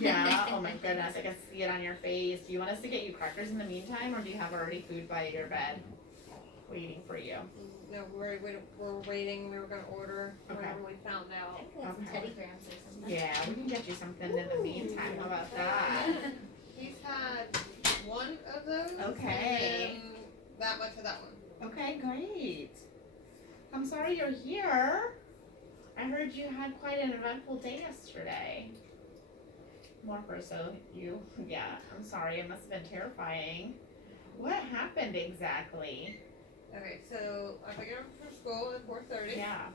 Yeah, oh my goodness, I can see it on your face. Do you want us to get you crackers in the meantime, or do you have already food by your bed waiting for you? No, we're waiting. We were gonna order Okay. whenever we found out. I could have some Okay. Teddy Grahams or something. Yeah, we can get you something in the meantime, how about that? He's had one of those. Okay. And then that much of that one. Okay, great. I'm sorry you're here. I heard you had quite an eventful day yesterday. More so you, yeah, I'm sorry, it must have been terrifying. What happened exactly? Okay, so I pick him up from school at 4:30. Yeah,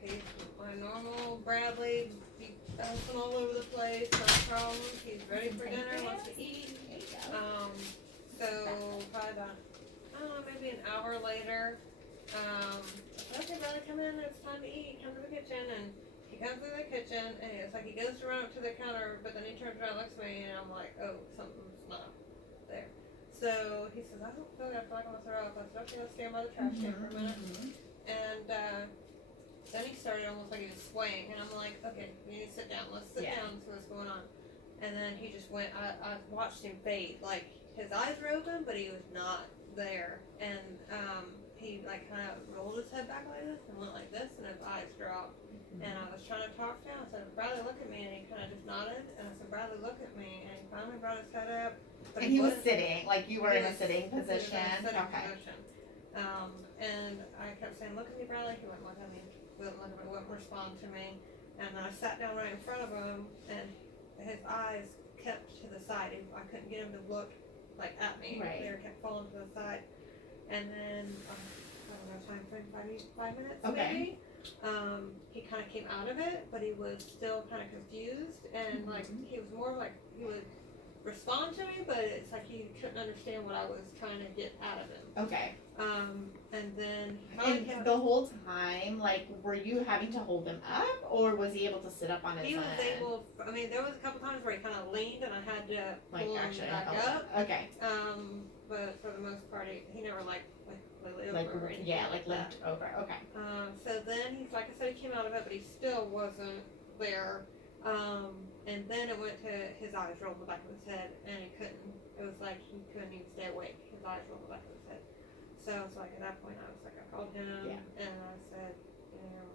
He's my normal Bradley. He's bouncing all over the place. No problems. He's ready for dinner. Wants to eat. There you go. So probably about, I don't know, maybe an hour later, I said, okay, brother, come in, it's time to eat, come to the kitchen, and he comes to the kitchen, and it's like he goes to run up to the counter, but then he turns around, looks at me, and I'm like, oh, something's not there. So he says, I don't feel like I feel like I'm gonna throw up. I said, okay, let's stand by the trash can for a minute. And then he started almost like he was swaying, and I'm like, okay, you need to sit down, let's sit Yeah. down and see what's going on. And then he just went, I watched him fade, like his eyes were open, but he was not there. And he like kind of rolled his head back like this and went like this, and his eyes dropped. And I was trying to talk to him. I said, Bradley, look at me, and he kind of just nodded. And I said, Bradley, look at me, and he finally brought his head up. But and he was wouldn't- sitting, like you were he in a was- sitting he was in a position, sitting okay. position. And I kept saying, look at me, Bradley. He wouldn't look at me. Wouldn't look at me. Wouldn't respond to me. And then I sat down right in front of him, and his eyes kept to the side. I couldn't get him to look like at me. Right. They kept falling to the side. And then I don't know, time frame 5 minutes Okay. maybe. He kind of came out of it, but he was still kind of confused, and like he was more like he would respond to me, but it's like he couldn't understand what I was trying to get out of him. Okay, And then he finally and kept, the whole time, like, were you having to hold him up, or was he able to sit up on his he own? was able. I mean, there was a couple times where he kind of leaned, and I had to Like, pull him actually back help him. up. Okay, But for the most part, he never like over like, or anything yeah, like like that. limped over, okay. So then he's like I said, he came out of it, but he still wasn't there. And then it went to his eyes rolled the back of his head, and he couldn't. It was like he couldn't even stay awake. His eyes rolled the back of his head. So it's like at that point, I was like, I called him, Yeah. and I said, you know,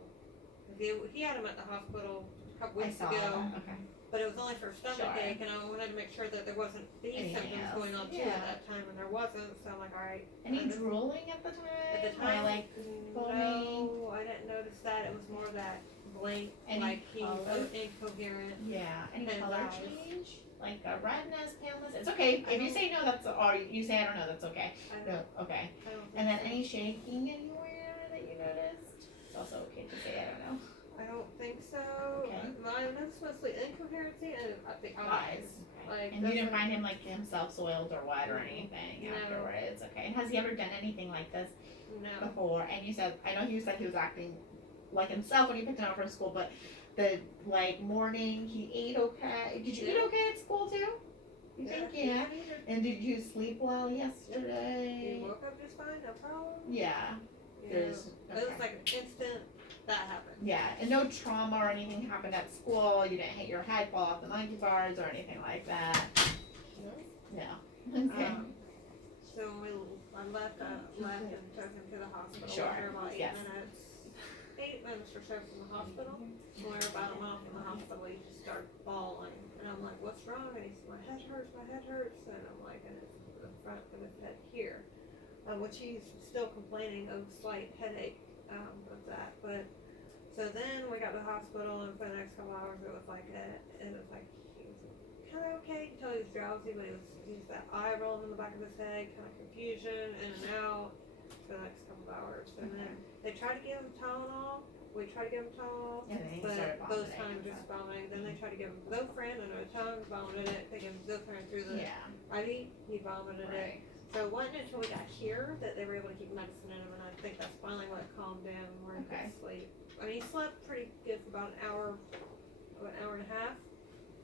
'cause he had him at the hospital a couple I weeks saw ago, that, okay. but it was only for stomach Sure. ache, and I wanted to make sure that there wasn't these Anything symptoms else. going on too Yeah. at that time, and there wasn't. So I'm like, all right. Any And this- drooling at the time? At the time, Or like foaming? no, I didn't notice that. It was more of that blank, Any like he color? was incoherent. Yeah, any His color eyes. change? Like a redness, paleness? It's okay, I if you don't- say no, that's, or you say I don't know, that's okay. I don't, No, okay. I don't think And then so. any shaking anywhere that you noticed? It's also okay to say I don't know. I don't think so. Okay. My notice mostly incoherency and the eyes. Okay. Like, And you didn't doesn't- find him like himself soiled or wet or anything No. afterwards, okay? And has he ever done anything like this No. before? And you said, I know you said he was acting like himself when you picked him up from school, but the like morning, he ate okay? Did you eat Yeah. okay at school too? You think, yeah? And did you sleep well He yesterday? woke up just fine, no problem. Yeah, You there's, know, It okay. was like instant that happened. Yeah, and no trauma or anything happened at school, you didn't hit your head, fall off the monkey bars or anything like that? No. Okay. So when I left and took him to the hospital. Sure, We were about 8 yes. minutes. 8 minutes or so from the hospital. When we were about a mile from the hospital, he just started bawling. And I'm like, what's wrong? And he said, my head hurts, my head hurts. And I'm like, and it's the front of his head here. Which he's still complaining of slight headache of that. But so then we got to the hospital, and for the next couple hours it was like he was kind of okay until he was drowsy, but he was that eye rolling in the back of his head, kind of confusion, in and out for the next couple of hours. And then they tried to give him Tylenol. We tried to give him Tylenol, And then he but started those vomiting. times just vomiting. Then they tried to give him Zofran, another time vomited it. They gave him Zofran through the Yeah, IV, he vomited it. right. So it wasn't until we got here that they were able to keep medicine in him, and I think that's finally what calmed down, where he Okay. could sleep. I mean, he slept pretty good for about an hour and a half.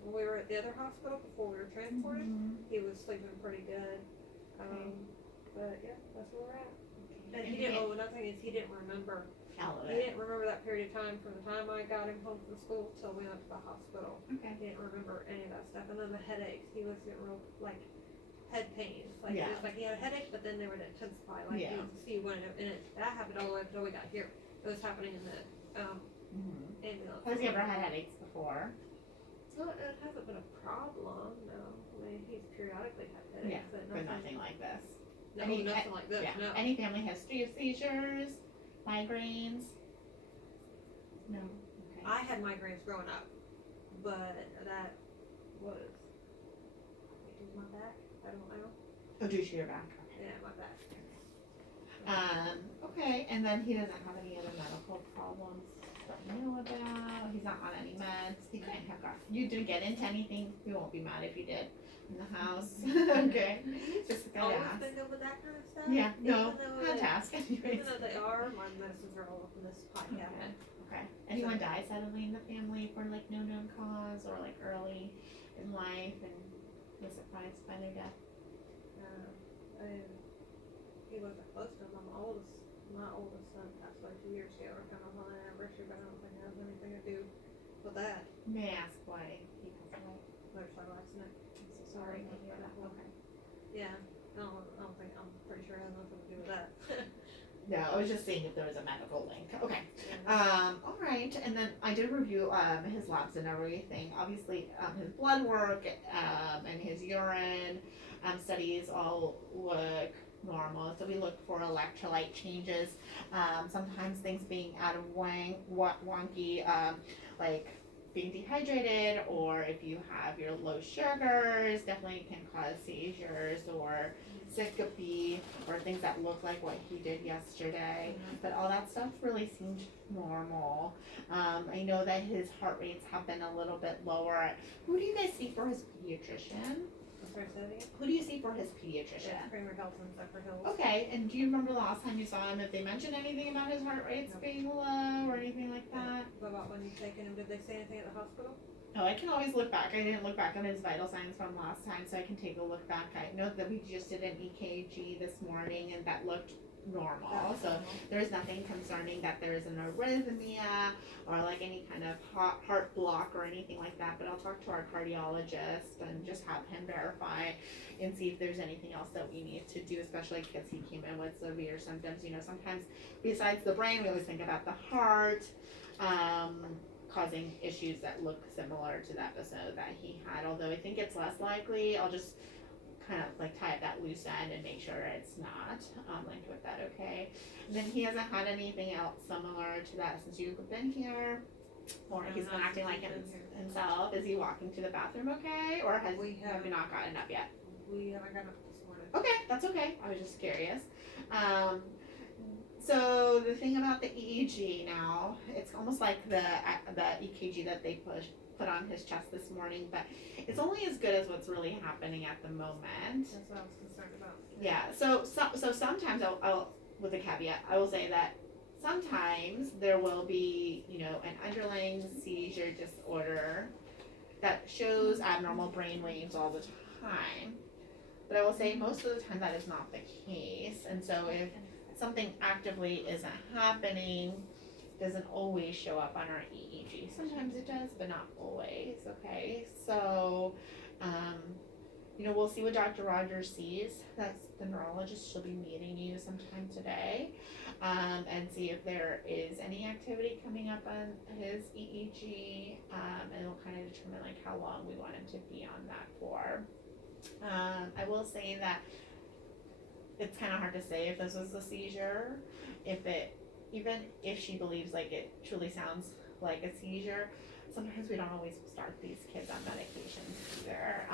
When we were at the other hospital before we were transported, he was sleeping pretty good. But yeah, that's where we're at. And he didn't. Oh, another thing is he didn't remember all of He it. didn't remember that period of time from the time I got him home from school till we went to the hospital. Okay. He didn't remember any of that stuff. And then the headaches, he was getting real, like, head pains. Like, Yeah. it was like he had a headache, but then they would intensify. Like, Yeah. you would see when that happened all the way until we got here. It was happening in the Mm-hmm. ambulance. Has he ever had headaches before? So it hasn't been a problem, no. I mean, he's periodically had Yeah, headaches, but but nothing, nothing like this. no, any- nothing like this, Yeah. no. Any family history of seizures, migraines? No. Okay. I had migraines growing up, but that was, maybe my back, I don't know. Oh, due to your back. Okay. Yeah, my back. Okay, and then he doesn't have any other medical problems that you know about. He's not on any meds. He couldn't have got. You didn't get into anything. We won't be mad if you did in the house. Okay. Just gotta Always ask. been good with that kind of stuff? Yeah. No. Even though Had to they- ask anyways. Even though they are, my medicines are all up in this pot Okay. cabinet. Okay. Anyone die suddenly in the family for like no known cause or like early in life and was surprised by their death? He wasn't close to him. My oldest son passed away 2 years ago. We're kind of on an anniversary, but I don't think it has anything to do with that. May I ask why he passed away? Motorcycle accident. I'm so sorry to hear that. Okay. Yeah, I don't think, I'm pretty sure it has nothing to do with that. No, I was just seeing if there was a medical link. Okay. Yeah. All right, and then I did review his labs and everything. Obviously, his blood work and his urine studies all look normal. So we look for electrolyte changes. Sometimes things being out of wonky, like being dehydrated, or if you have your low sugars, definitely can cause seizures or syncope or things that look like what he did yesterday. But all that stuff really seemed normal. I know that his heart rates have been a little bit lower. Who do you guys see for his pediatrician? I'm sorry, say that again? Who do you see for his pediatrician? Yeah, Kramer Health in Sucker Hills. Okay, and do you remember the last time you saw him, if they mentioned anything about his heart rates No. being low or anything like that? What about when you taken him? Did they say anything at the hospital? Oh, I can always look back. I didn't look back on his vital signs from last time, so I can take a look back. I know that we just did an EKG this morning and that looked normal. So there's nothing concerning that there is an arrhythmia or like any kind of heart block or anything like that. But I'll talk to our cardiologist and just have him verify and see if there's anything else that we need to do, especially because he came in with severe symptoms. You know, sometimes besides the brain, we always think about the heart. Causing issues that look similar to the episode that he had, although I think it's less likely. I'll just kind of like tie up that loose end and make sure it's not linked with that, okay? And then he hasn't had anything else similar to that since you've been here, or he's been acting like himself. Is he walking to the bathroom okay, or have you not gotten up yet? We haven't gotten up this morning. Okay, that's okay. I was just curious. So the thing about the EEG now, it's almost like the EKG that they put on his chest this morning, but it's only as good as what's really happening at the moment. That's what I was concerned about. Yeah. So sometimes I'll with a caveat, I will say that sometimes there will be, you know, an underlying seizure disorder that shows abnormal brain waves all the time. But I will say most of the time that is not the case, and so if something actively isn't happening, doesn't always show up on our EEG. Sometimes it does, but not always, okay? So, you know, we'll see what Dr. Rogers sees. That's the neurologist. She'll be meeting you sometime today, and see if there is any activity coming up on his EEG, and it'll kind of determine like how long we want him to be on that for. I will say that it's kind of hard to say if this was a seizure, even if she believes like it truly sounds like a seizure, sometimes we don't always start these kids on medications either.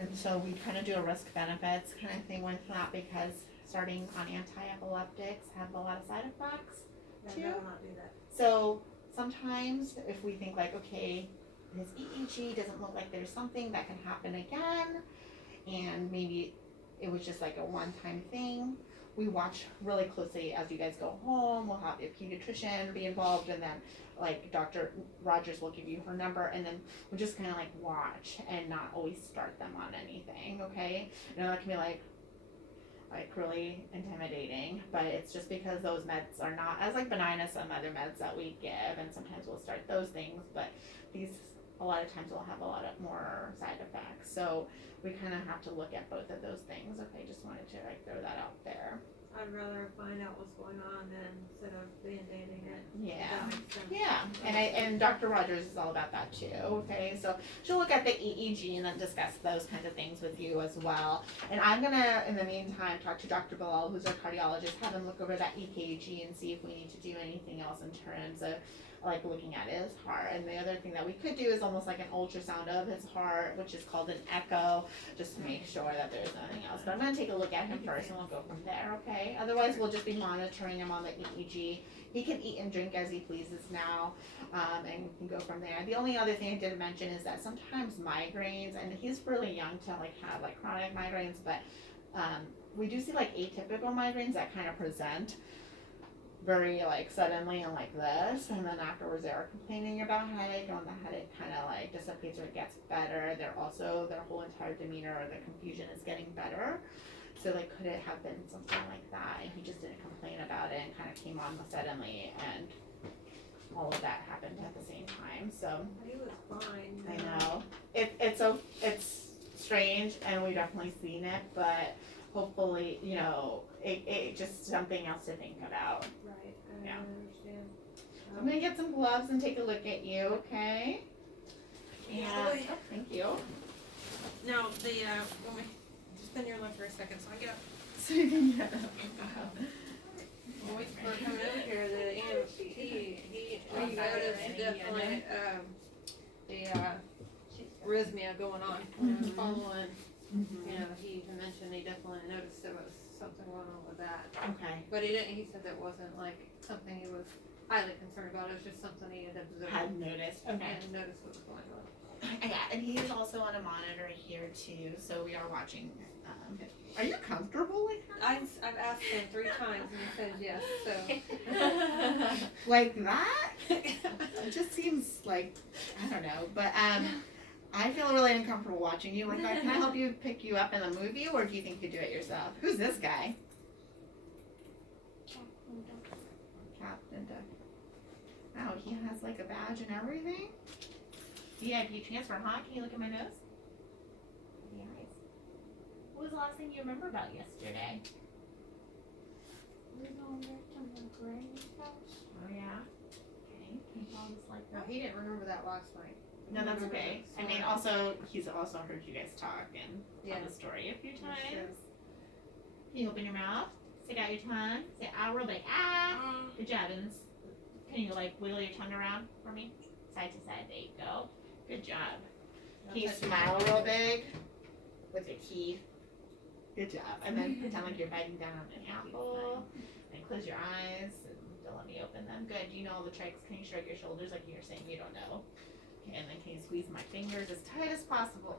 And so we kind of do a risk benefits kind of thing with that, because starting on anti-epileptics have a lot of side effects. Yeah, I will not do that. So sometimes if we think like, okay, his EEG doesn't look like there's something that can happen again, and maybe it was just like a one-time thing, we watch really closely as you guys go home. We'll have a pediatrician be involved, and then like Dr. Rogers will give you her number, and then we'll just kind of like watch and not always start them on anything, okay? You know, that can be like, like really intimidating, but it's just because those meds are not as like benign as some other meds that we give, and sometimes we'll start those things, but these a lot of times will have a lot of more side effects. So we kind of have to look at both of those things. Okay, just wanted to like throw that out there. I'd rather find out what's going on than instead of band-aiding it. Yeah. That makes sense. Yeah, and Dr. Rogers is all about that too. Okay, so she'll look at the EEG and then discuss those kinds of things with you as well. And I'm gonna, in the meantime, talk to Dr. Bilal, who's our cardiologist, have him look over that EKG and see if we need to do anything else in terms of like looking at his heart. And the other thing that we could do is almost like an ultrasound of his heart, which is called an echo, just to make sure that there's nothing else. But I'm gonna take a look at him first and we'll go from there, okay? Otherwise, we'll just be monitoring him on the EEG. He can eat and drink as he pleases now, and we can go from there. The only other thing I didn't mention is that sometimes migraines, and he's really young to like have like chronic migraines, but we do see like atypical migraines that kind of present very like suddenly and like this, and then afterwards they are complaining about headache, and when the headache kind of like dissipates or gets better, they're also their whole entire demeanor or their confusion is getting better. So like, could it have been something like that? And he just didn't complain about it and kind of came on suddenly, and all of that happened at the same time. So He was fine. I know it's strange, and we've definitely seen it, but hopefully, you know, it just something else to think about. Right, Yeah. I understand. I'm gonna get some gloves and take a look at you, okay? Yeah. And, oh, thank you. No, when we just been here alone for a second, so I get up. So you can get When we were coming over here, the EMT, he noticed definitely, the arrhythmia going on, Mhm. following, Mhm. you know, he even mentioned he definitely noticed there was something going on with that. Okay. But he didn't, he said that wasn't like something he was highly concerned about, it was just something he had observed Had noticed. Okay. and noticed what was going on. Yeah, and he's also on a monitor here too, so we are watching. Are you comfortable like that? I've asked him 3 times and he says yes, so. Like that? It just seems like I don't know, but I feel really uncomfortable watching you. Like, can I help you pick you up and move you, or do you think you do it yourself? Who's this guy? Captain Duck. Oh, he has like a badge and everything. VIP transfer, huh? Can you look at my nose? The eyes. What was the last thing you remember about yesterday? Oh yeah. Okay. Can you follow this like No, that? he didn't remember that last night. No, that's okay. I mean, also he's also heard you guys talk and tell Yeah. the story a few Yes, times. yes. Can you open your mouth? Stick out your tongue. Say ah real big. Ah. Good job. And can you like wiggle your tongue around for me? Side to side. There you go. Good job. Can you smile real big with your teeth? Good job. And then pretend like you're biting down on an apple. And close your eyes and don't let me open them. Good. You know all the tricks. Can you shrug your shoulders like you're saying you don't know? Okay, and then can you squeeze my fingers as tight as possible?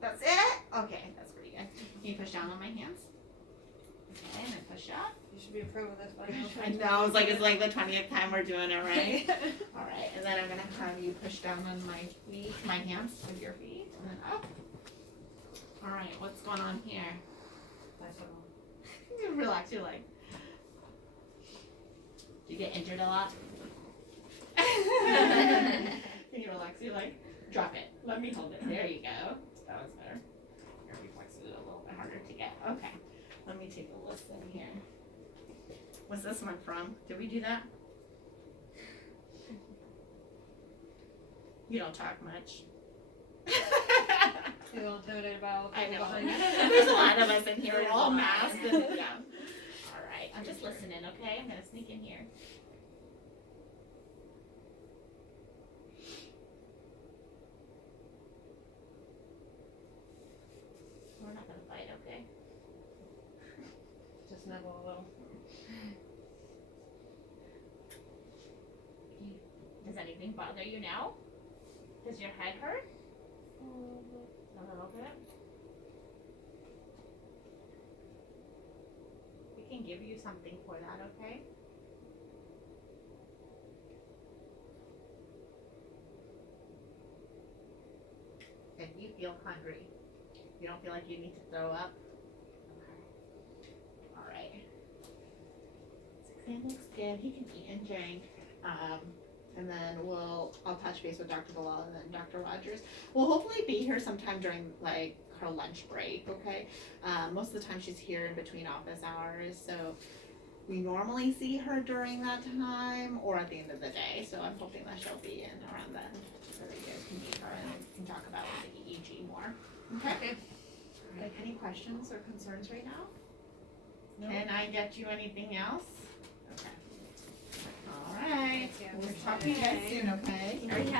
That's it? Okay, that's pretty good. Can you push down on my hands? Okay, and then push up. You should be a pro with this one. I know, it's like the 20th time we're doing it, right? Alright, and then I'm gonna have you push down on my feet, my hands with your feet, and then up. Alright, what's going on here? You relax your leg. Do you get injured a lot? Can you relax your leg? Drop it. Let me hold it. There you go. That was better. Your reflexes are a little bit harder to get. Okay. Let me take a listen here. What's this one from? Did we do that? You don't talk much. Feel a little intimidated by all the I people know. behind you. There's a lot of us in here. We're There's all a lot. masked. And, yeah. All right. I'm just listening, okay? I'm gonna sneak in here. We're not gonna fight, okay? Just nibble a little. Does anything bother you now? Does your head hurt? A little bit. We can give you something for that, okay? If you feel hungry, you don't feel like you need to throw up, okay. It looks good. He can eat and drink. And then I'll touch base with Dr. Bilal and then Dr. Rogers. We'll hopefully be here sometime during like her lunch break, okay? Most of the time she's here in between office hours, so we normally see her during that time or at the end of the day. So I'm hoping that she'll be in around then so that you guys can meet her and can talk about the EEG more. Okay? Like any questions or concerns right now? No. Can I get you anything else? Okay. All right. Yeah. We'll talk to you guys soon, okay? Are you